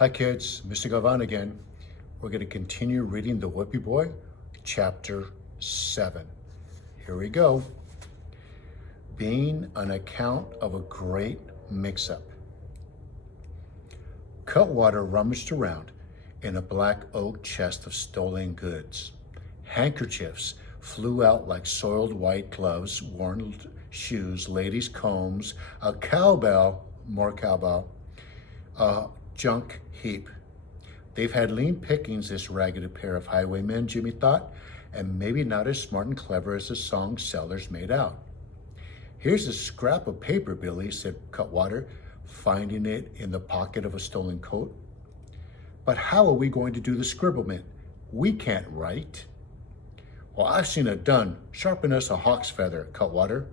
Hi kids, Mr. Galvan again. We're going to continue reading The Whippy Boy, chapter 7. Here we go. Being an account of a great mix-up. Cutwater rummaged around in a black oak chest of stolen goods. Handkerchiefs flew out like soiled white gloves, worn shoes, ladies' combs, a cowbell, more cowbell, junk heap. They've had lean pickings, this ragged pair of highwaymen, Jimmy thought, and maybe not as smart and clever as the song sellers made out. Here's a scrap of paper, Billy, said Cutwater, finding it in the pocket of a stolen coat. But how are we going to do the scribblement? We can't write. Well, I've seen it done. Sharpen us a hawk's feather, Cutwater.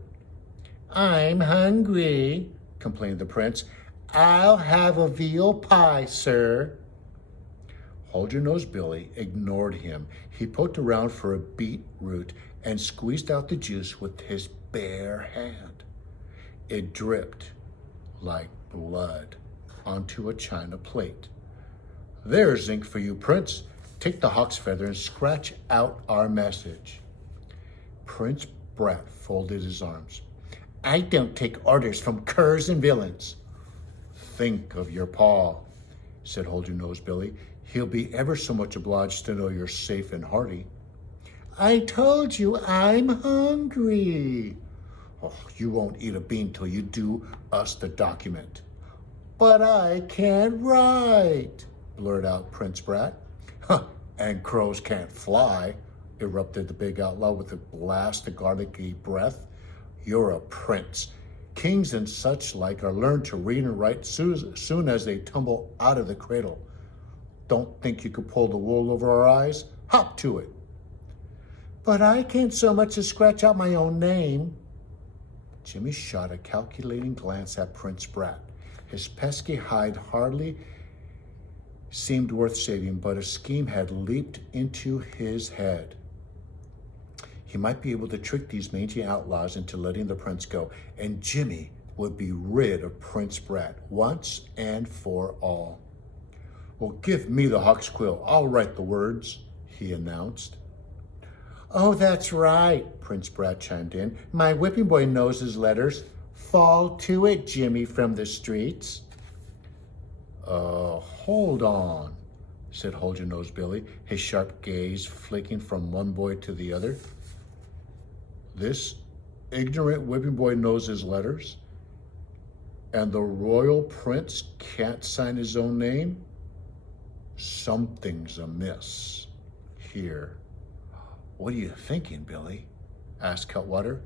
I'm hungry, complained the prince. I'll have a veal pie, sir. Hold Your Nose Billy ignored him. He poked around for a beetroot and squeezed out the juice with his bare hand. It dripped like blood onto a china plate. There's ink for you, Prince. Take the hawk's feather and scratch out our message. Prince Brat folded his arms. I don't take orders from curs and villains. Think of your paw, said Hold Your Nose Billy. He'll be ever so much obliged to know you're safe and hearty. I told you I'm hungry. Oh, you won't eat a bean till you do us the document. But I can't write, blurted out Prince Brat. Huh, and crows can't fly, erupted the big outlaw with a blast of garlicky breath. You're a prince. Kings and such like are learned to read and write soon as they tumble out of the cradle. Don't think you could pull the wool over our eyes? Hop to it. But I can't so much as scratch out my own name. Jimmy shot a calculating glance at Prince Brat. His pesky hide hardly seemed worth saving, but a scheme had leaped into his head. He might be able to trick these mangy outlaws into letting the prince go, and Jimmy would be rid of Prince Brat once and for all. Well, give me the hawk's quill. I'll write the words, he announced. Oh, that's right, Prince Brat chimed in. My whipping boy knows his letters. Fall to it, Jimmy from the streets. Hold on, said Hold Your Nose Billy, his sharp gaze flicking from one boy to the other. This ignorant whipping boy knows his letters, and the royal prince can't sign his own name? Something's amiss here. What are you thinking, Billy? Asked Cutwater.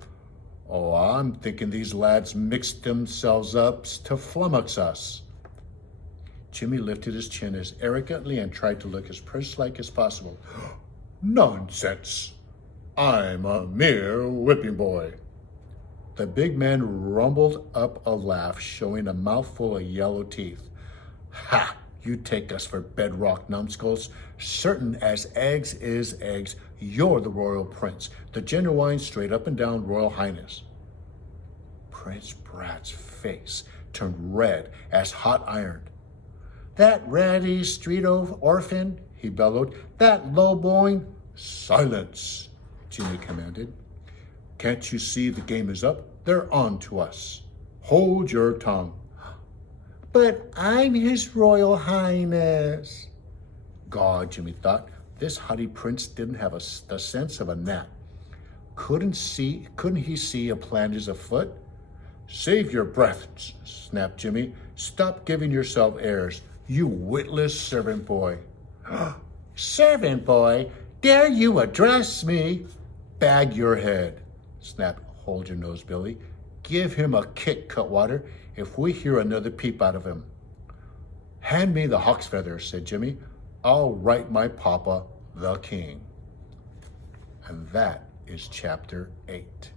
Oh, I'm thinking these lads mixed themselves up to flummox us. Jimmy lifted his chin as arrogantly and tried to look as prince-like as possible. Nonsense! I'm a mere whipping boy. The big man rumbled up a laugh, showing a mouthful of yellow teeth. Ha! You take us for bedrock numbskulls. Certain as eggs is eggs, you're the royal prince, the genuine straight up and down royal highness. Prince Brat's face turned red as hot iron. That ratty street orphan, he bellowed, that lowboing. Silence, Jimmy commanded. Can't you see the game is up? They're on to us. Hold your tongue. But I'm his royal highness. God, Jimmy thought, this haughty prince didn't have the sense of a gnat. Couldn't he see a plan is afoot? Save your breath, snapped Jimmy. Stop giving yourself airs, you witless servant boy. Servant boy? Dare you address me? Bag your head, snapped Hold Your Nose Billy. Give him a kick, Cutwater, if we hear another peep out of him. Hand me the hawk's feather, said Jimmy. I'll write my papa, the king. And that is chapter 8.